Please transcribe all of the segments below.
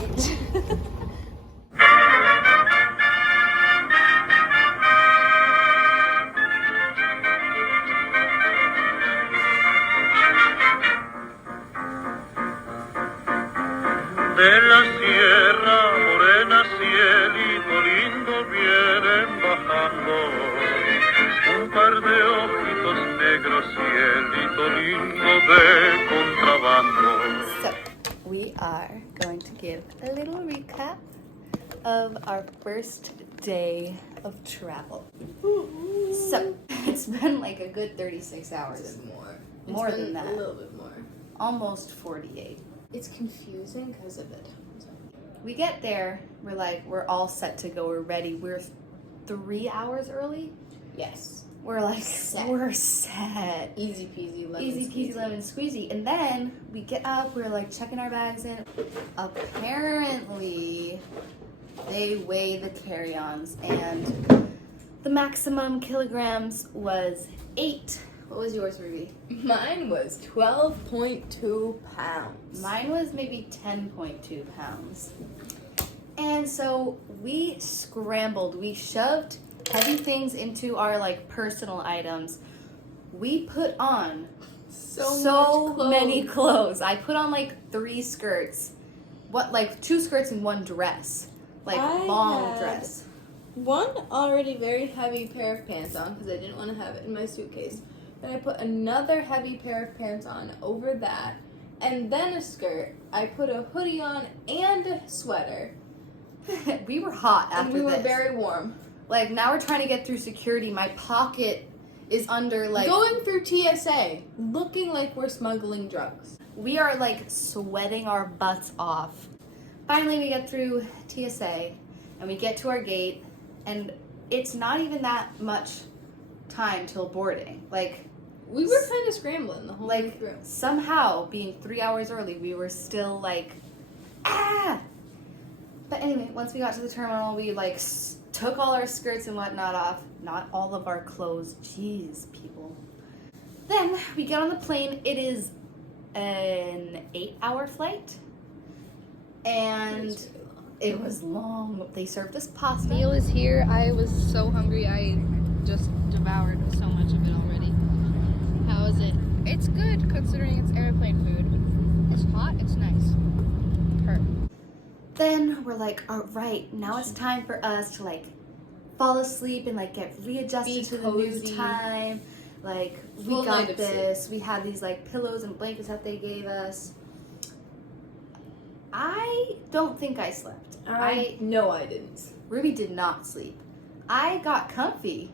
great. De la sierra morena, cielito lindo, vienen bajando un par de ojitos negros, cielito lindo de contrabando. So, we are going to give a little recap of our first day of travel. So, it's been like a good 36 hours. More than that. A little bit more. Almost 48. It's confusing because of the time zone. We get there, we're all set to go, we're ready. We're 3 hours early. Yes. We're like, Set. we're set. Easy peasy lemon Easy peasy squeezy. lemon squeezy. And then we get up, we're like checking our bags in. Apparently, they weigh the carry-ons and the maximum kilograms was 8. What was yours, Ruby? Mine was 12.2 pounds. Mine was maybe 10.2 pounds. And so we scrambled. We shoved heavy things into our like personal items. We put on so many clothes. I put on like 3 skirts. Like 2 skirts and 1 dress. Like long dress. One already very heavy pair of pants on because I didn't want to have it in my suitcase. Then I put another heavy pair of pants on over that, and then a skirt. I put a hoodie on and a sweater. We were hot after And we were this. very warm. Like now we're trying to get through security. My pocket is under like Going through TSA, looking like we're smuggling drugs. we are like sweating our butts off. Finally we get through TSA and we get to our gate and it's not even that much time till boarding. Like We were kind of scrambling the whole way like through. somehow being 3 hours early we were still like ah. But anyway, once we got to the terminal we like took all our skirts and whatnot off. Not all of our clothes. Jeez, people. Then we get on the plane. It is an 8-hour flight. And it was long. They served us pasta. Meal is here. I was so hungry. I just devoured so much of it already. How is it? It's good considering it's airplane food. It's hot. It's nice. Then we're like, all right, now it's time for us to like fall asleep and like get readjusted Be to cozy. the new time. Like Full we night got of sleep. this. We had these like pillows and blankets that they gave us. I don't think I slept. No, I didn't. Ruby did not sleep. I got comfy.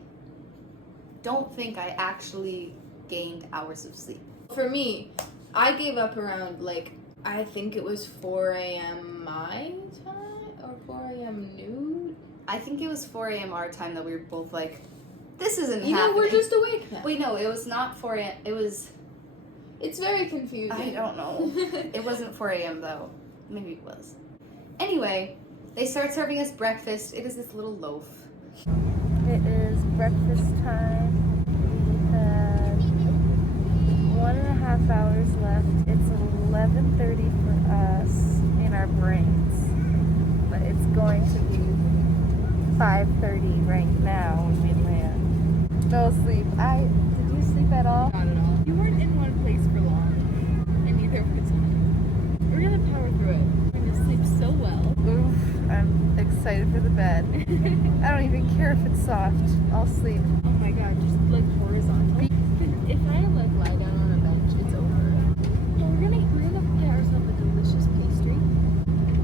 Don't think I actually gained hours of sleep. For me, I gave up around like I think it was 4 a.m. my time or 4 a.m. noon. I think it was 4 a.m. our time that we were both like, this isn't You know, happening. we're just awake now. Wait, no, it was not 4 a.m. It was, It's very confusing. I don't know. It wasn't 4 a.m. though. Maybe it was. Anyway, they start serving us breakfast. It is this little loaf. It is breakfast time. We have 1.5 hours left. It's 11:30 for us in our brains. But it's going to be 5:30 right now when we land. No sleep. Did you sleep at all? Not at all. You weren't in one place for long, and neither was I. We're gonna power through it. We're gonna sleep so well. Oof, I'm excited for the bed. I don't even care if it's soft. I'll sleep. Oh my god, just like horizontal. If I like lie down on a bench, it's over. Yeah, we're gonna get ourselves a delicious pastry.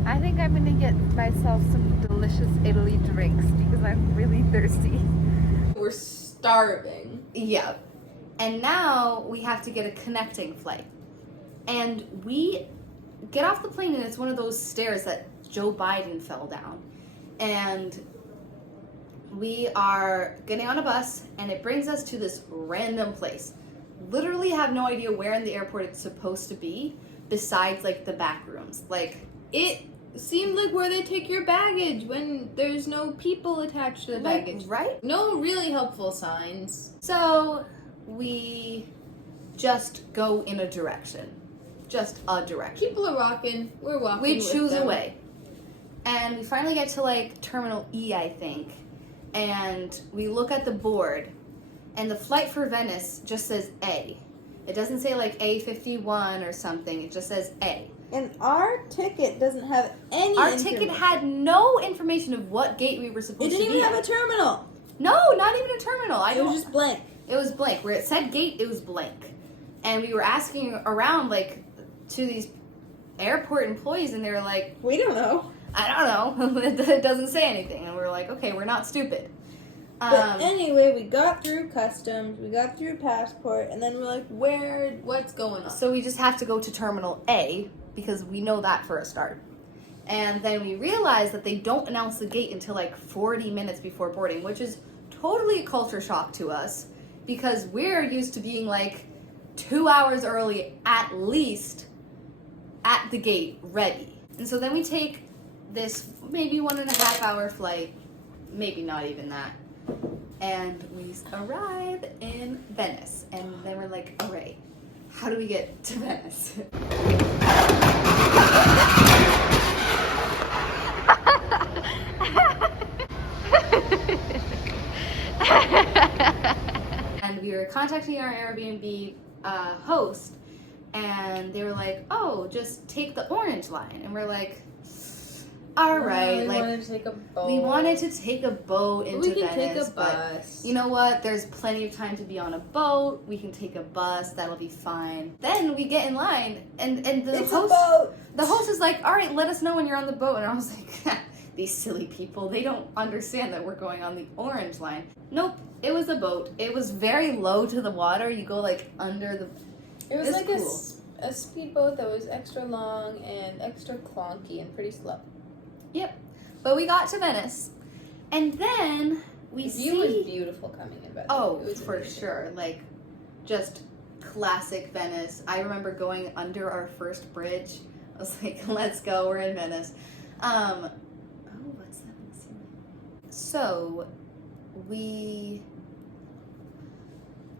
I think I'm gonna get myself some delicious Italy drinks because I'm really thirsty. We're starving. Yeah. And now we have to get a connecting flight. And we get off the plane and it's one of those stairs that Joe Biden fell down. And we are getting on a bus and it brings us to this random place. Literally have no idea where in the airport it's supposed to be besides like the back rooms. Like It seemed like where they take your baggage when there's no people attached to the baggage. right? No really helpful signs. So we just go in a direction. Just a direction. People are walking. We're walking. We with choose them. a way. And we finally get to like Terminal E, I think. And we look at the board, and the flight for Venice just says A. It doesn't say like A51 or something. It just says A. And our ticket doesn't have any Our ticket had no information of what gate we were supposed It to didn't be even have at. a terminal. No, not even a terminal. It was just blank. It was blank. Where it said gate, it was blank. And we were asking around, like, to these airport employees, and they were like, We don't know. I don't know. It doesn't say anything. And we're like, okay, we're not stupid. But anyway, we got through customs, we got through passport, and then we're like, what's going on? So we just have to go to Terminal A, because we know that for a start. And then we realize that they don't announce the gate until like 40 minutes before boarding, which is totally a culture shock to us, because we're used to being like 2 hours early at least at the gate, ready. And so then we take this maybe 1.5 hour flight, maybe not even that, and we arrive in Venice. And then we're like, all right, how do we get to Venice? And we were contacting our Airbnb host, and they were like, oh, just take the orange line. And we're like, all right. We like, wanted to take a boat. we wanted to take a boat into We can Venice, take a but bus. you know what? There's plenty of time to be on a boat. We can take a bus. That'll be fine. Then we get in line, and the It's host, a boat. the host is like, all right, let us know when you're on the boat. And I was like, these silly people, they don't understand that we're going on the orange line. Nope, it was a boat. It was very low to the water. You go like under the... It was It's like cool. a speedboat that was extra long and extra clunky and pretty slow. Yep. But we got to Venice, and then we The see... view was beautiful coming in Venice. Oh, It was for amazing. sure. Like, just classic Venice. I remember going under our first bridge. I was like, let's go, we're in Venice. Oh, what's that? Let's see. So, we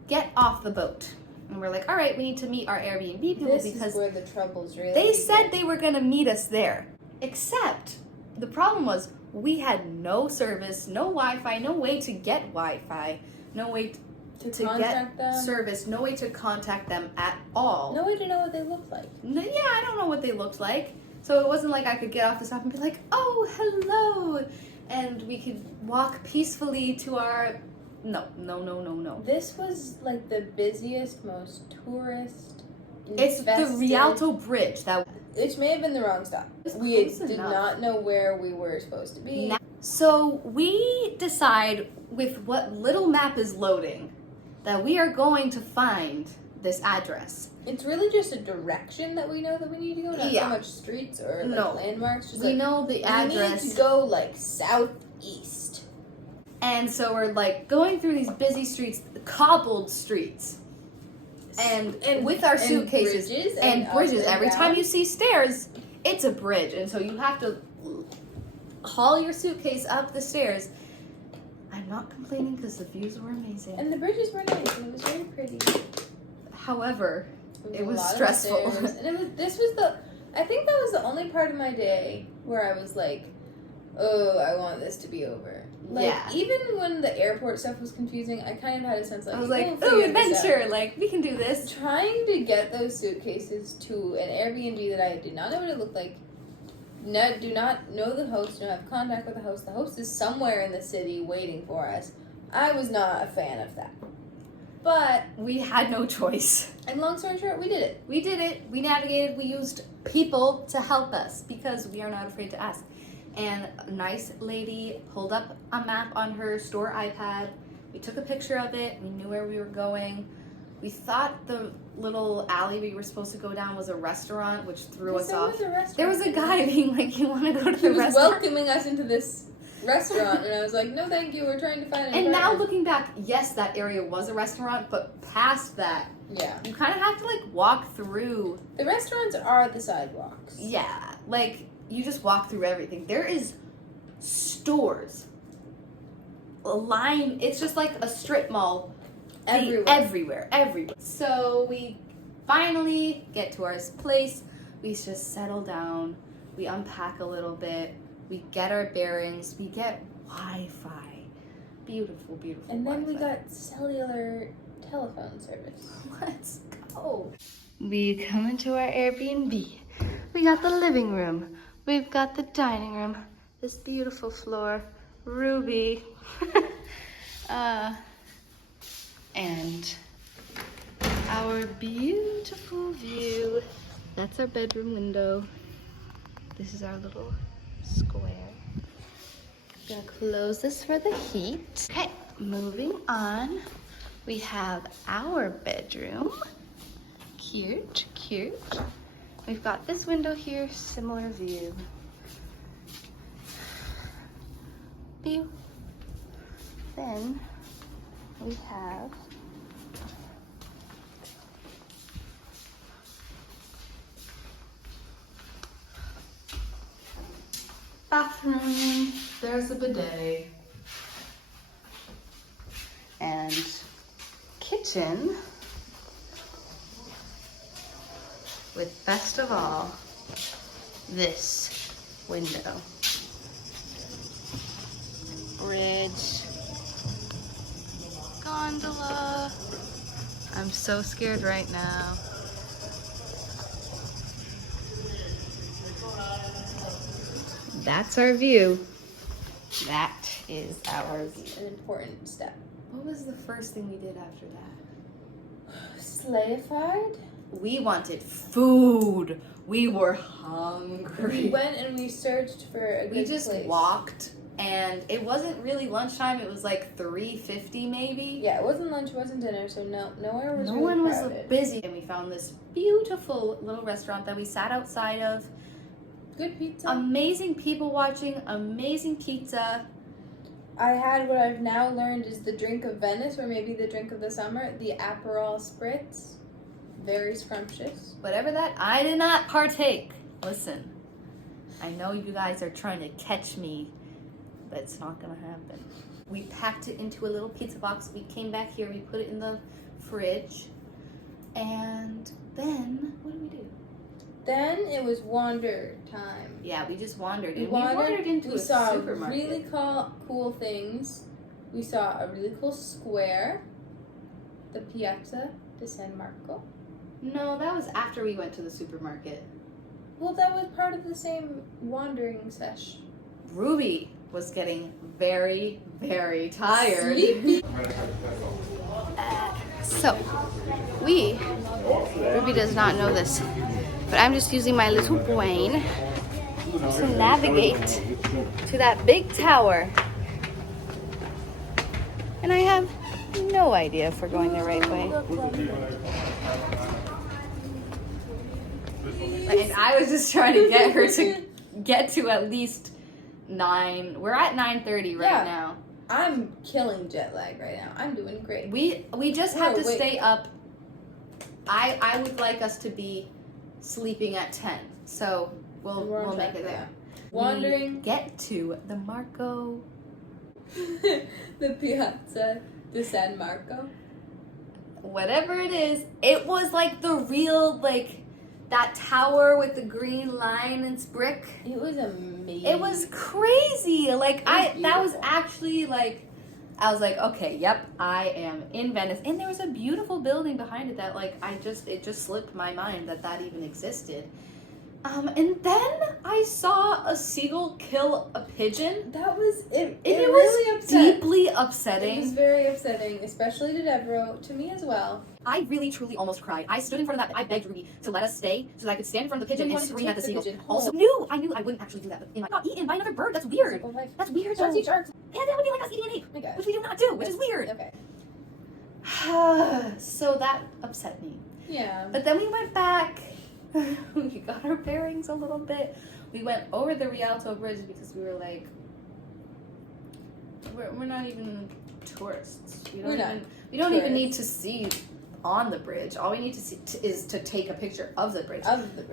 get off the boat. And we're like, all right, we need to meet our Airbnb people This because is where the troubles really they said begin. they were going to meet us there. Except, the problem was we had no service, no Wi-Fi, no way to get Wi-Fi, no way to to contact get them. service, no way to contact them at all. No way to know what they look like. Yeah, I don't know what they looked like. So it wasn't like I could get off the stop and be like, oh, hello. And we could walk peacefully to our... No. This was like the busiest, most tourist. It's the infested- Rialto Bridge. Which may have been the wrong stop. It's We close did enough. not know where we were supposed to be. So we decide with what little map is loading that we are going to find this address. It's really just a direction that we know that we need to go, not Yeah. so much streets or like No. landmarks. Just We like, know the we address. need to go like southeast. And so we're like going through these busy streets, cobbled streets. And with our suitcases bridges and up bridges. and Every down. time you see stairs, it's a bridge. And so you have to haul your suitcase up the stairs. I'm not complaining because the views were amazing. And the bridges were nice and it was very pretty. However, it a was lot of stressful. stairs. And I think that was the only part of my day where I was like, oh, I want this to be over. Like, Yeah. even when the airport stuff was confusing, I kind of had a sense like, I was we'll like, figure ooh, this out. adventure! Like, we can do this. Trying to get those suitcases to an Airbnb that I did not know what it looked like. Do not know the host, don't have contact with the host. The host is somewhere in the city waiting for us. I was not a fan of that. But, We had no choice. and long story short, we did it. We did it. We navigated. We used people to help us because we are not afraid to ask. And a nice lady pulled up a map on her store iPad. We took a picture of it. We knew where we were going. We thought the little alley we were supposed to go down was a restaurant, which threw us off. There was a guy being like, you want to go to He the was restaurant? welcoming us into this restaurant, and I was like, no thank you, we're trying to find an And now apartment. looking back, yes, that area was a restaurant, but past that, Yeah. you kind of have to like walk through. The restaurants are the sidewalks. Yeah, like you just walk through everything. There is stores, a line. It's just like a strip mall. Everywhere. So we finally get to our place. We just settle down. We unpack a little bit. We get our bearings. We get Wi-Fi. Beautiful, beautiful. And then we Wi-Fi. got cellular telephone service. Let's go. We come into our Airbnb. We got the living room. We've got the dining room. This beautiful floor. Ruby. And our beautiful view. That's our bedroom window. This is our little square. Gonna close this for the heat. Okay, moving on. We have our bedroom. Cute, cute. We've got this window here, similar view. View. Then we have bathroom. There's a bidet. And kitchen with, best of all, this window. Bridge. Gondola. I'm so scared right now. That's our view. That is our view. An important step. What was the first thing we did after that? Slayified? We wanted food. We were We hungry. went and we searched for a We good just place. walked, and it wasn't really lunchtime. It was like 3:50 maybe. Yeah, it wasn't lunch, it wasn't dinner, so nowhere was No really one was crowded. busy. And we found this beautiful little restaurant that we sat outside of. Good pizza. Amazing people watching, amazing pizza. I had what I've now learned is the drink of Venice, or maybe the drink of the summer, the Aperol Spritz. Very scrumptious. Whatever that, I did not partake. Listen, I know you guys are trying to catch me, but it's not gonna happen. We packed it into a little pizza box. We came back here, we put it in the fridge, and then, what did we do? Then it was wander time. Yeah, we just wandered. We And we wandered into we a saw supermarket. really cool things. We saw a really cool square, the Piazza di San Marco. No, that was after we went to the supermarket. Well, that was part of the same wandering sesh. Ruby was getting very, very tired. Sleepy. So, Ruby does not know this, but I'm just using my little brain to navigate to that big tower. And I have no idea if we're going the right way. And I was just trying to get her to get to at least 9. We're at 9:30 right Yeah. now. I'm killing jet lag right now. I'm doing great. We just We're have to awake. stay up. I would like us to be sleeping at 10. So We're on we'll track make it for there. We Wandering get to the Marco. the Piazza di San Marco. Whatever it is, it was like the real, like, that tower with the green line and it's brick. It was amazing. It was crazy. Like, that was beautiful. actually like, I was like, okay, yep, I am in Venice. And there was a beautiful building behind it that, like, it just slipped my mind that even existed. And then I saw a seagull kill a pigeon. That was it. It was really upset. deeply It upsetting. was very upsetting, especially to Deborah, to me as well. I really, truly almost cried. I stood in front of that. I begged Ruby to let us stay so that I could stand in front of the pigeon You and wanted to scream at the take the seagulls. pigeon Also, home. I knew I wouldn't actually do that. But I got eaten by another bird. That's weird. Simple life. That's weird. Sharks though. eat sharks. Yeah, that would be like us eating an ape, Okay. which we do not do, which is weird. Okay. So that upset me. Yeah. But then we went back. We got our bearings a little bit. We went over the Rialto Bridge because we were like, we're not even tourists. We don't even need to see on the bridge. All we need to see is to take a picture of the bridge.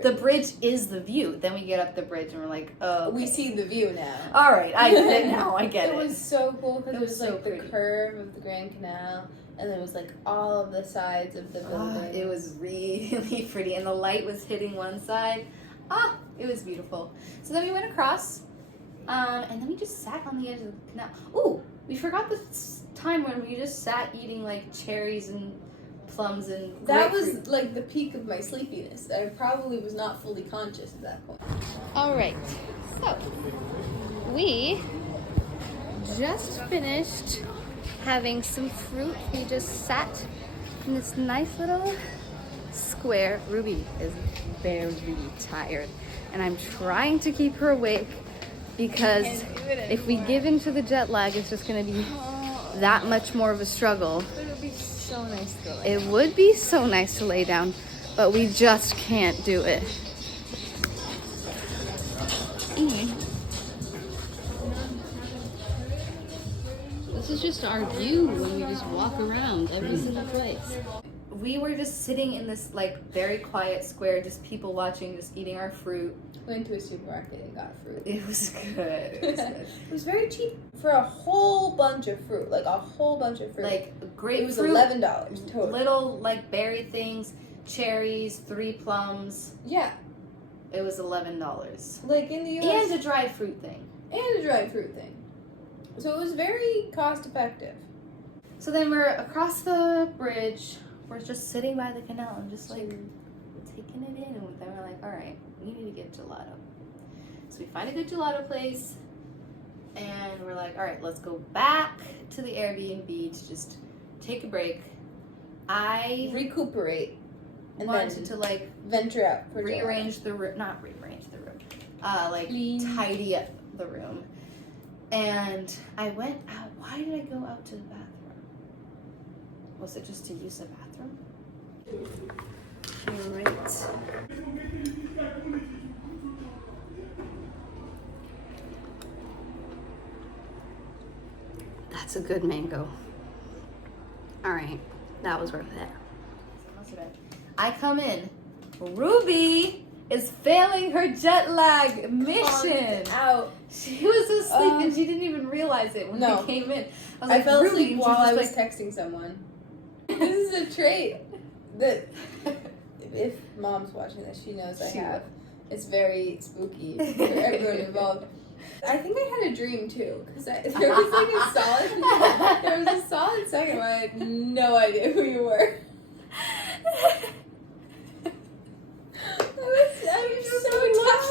The bridge is the view. Then we get up the bridge and we're like, oh. We see the view now. All right, I get it now. I get it. It was so cool because It it was was so like pretty. the curve of the Grand Canal, and it was like all of the sides of the building. It was really pretty, and the light was hitting one side. It was beautiful. So then we went across, And then we just sat on the edge of the canal. Ooh, we forgot the time when we just sat eating like cherries and plums and That grapefruit. was like the peak of my sleepiness. I probably was not fully conscious at that point. All right, so we just finished having some fruit. We just sat in this nice little square. Ruby is very tired, and I'm trying to keep her awake because if we give in to the jet lag, it's just going to be that much more of a struggle. It would be so nice to It would be so nice to lay down, but we just can't do it. This is just our view when we just walk around every single place. We were just sitting in this like very quiet square, just people watching, just eating our fruit. Went to a supermarket and got fruit. It was good. It was good. It was very cheap for a whole bunch of fruit. Like a whole bunch of fruit. Like it was grapefruit, $11 total. little like berry things, cherries, 3 plums. Yeah. It was $11. Like in the US. And a dried fruit thing. And a dried fruit thing. So it was very cost effective. So then we're across the bridge. We're just sitting by the canal and just like taking it in. And then we're like, all right, we need to get gelato. So we find a good gelato place. And we're like, all right, let's go back to the Airbnb to just take a break. I Recuperate. And wanted then to like venture out for rearrange the room, not rearrange the room, like Clean. tidy up the room. And I went out. Why did I go out to the bathroom? Was it just to use the bathroom? All right. That's a good mango. All right, that was worth it. I come in. Ruby is failing her jet lag mission. Out. She was asleep and she didn't even realize it when No. we came in. I was I like, fell Ruby, asleep and she while I was like, texting someone. This is a trait that if mom's watching this, she knows I She have. It's very spooky for everyone involved. I think I had a dream too, because there was like a solid second where I had no idea who you were. I was so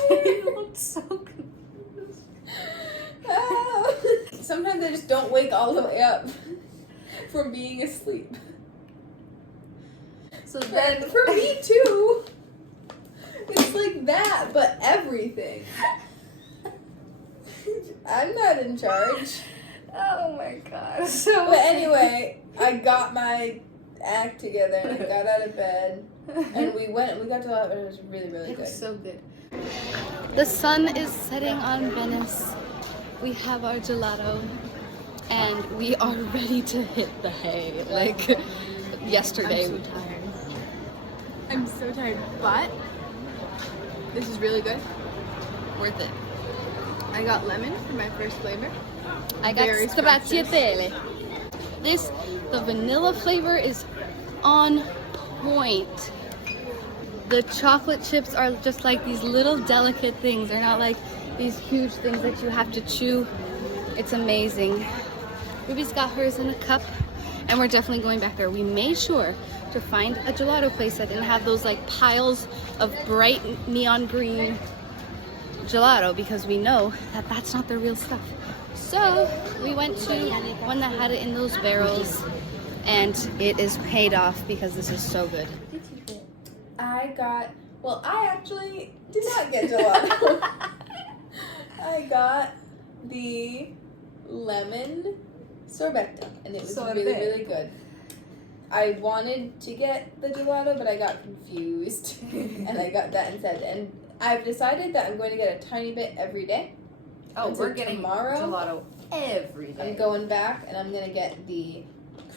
tired. You looked so confused. Sometimes I just don't wake all the way up from being asleep. So then, And for me too, it's like that, but everything. I'm not in charge. oh my god. So But anyway, I got my act together and I got out of bed and we got to and it was really, really it good. was so good. The sun is setting on Venice. We have our gelato, and we are ready to hit the hay. Like yesterday. I'm so tired. I'm so tired, but this is really good. Worth it. I got lemon for my first flavor. I got Very stracciatelle. The vanilla flavor is on point. The chocolate chips are just like these little delicate things. They're not like these huge things that you have to chew. It's amazing. Ruby's got hers in a cup, and we're definitely going back there. We made sure to find a gelato place that didn't have those like piles of bright neon green gelato, because we know that that's not the real stuff. So we went to one that had it in those barrels, and it is paid off because this is so good. I actually did not get gelato. I got the lemon sorbetto, and it was really, really good. I wanted to get the gelato, but I got confused, and I got that instead. And I've decided that I'm going to get a tiny bit every day. Oh, And so we're getting tomorrow, gelato every day. I'm going back, and I'm going to get the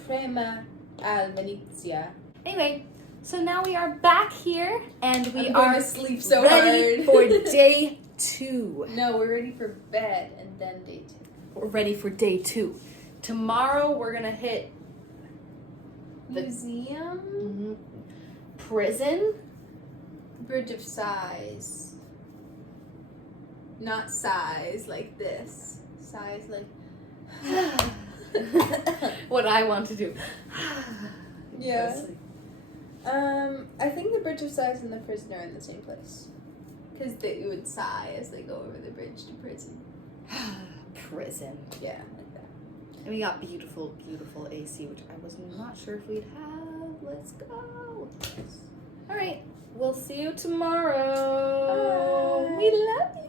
crema al Venezia. Anyway, so now we are back here, and we I'm going are to sleep so ready hard. for day 2. No, we're ready for bed, and then day 2. We're ready for day 2. Tomorrow we're gonna hit the Museum? prison. Bridge of Sighs. Not sighs like this. Sighs like. What I want to do. Yeah. I think the Bridge of Sighs and the Prison are in the same place. Because they would sigh as they go over the bridge to prison. Prison. Yeah, like that. And we got beautiful, beautiful AC, which I was not sure if we'd have. Let's go. All right. We'll see you tomorrow. We love you.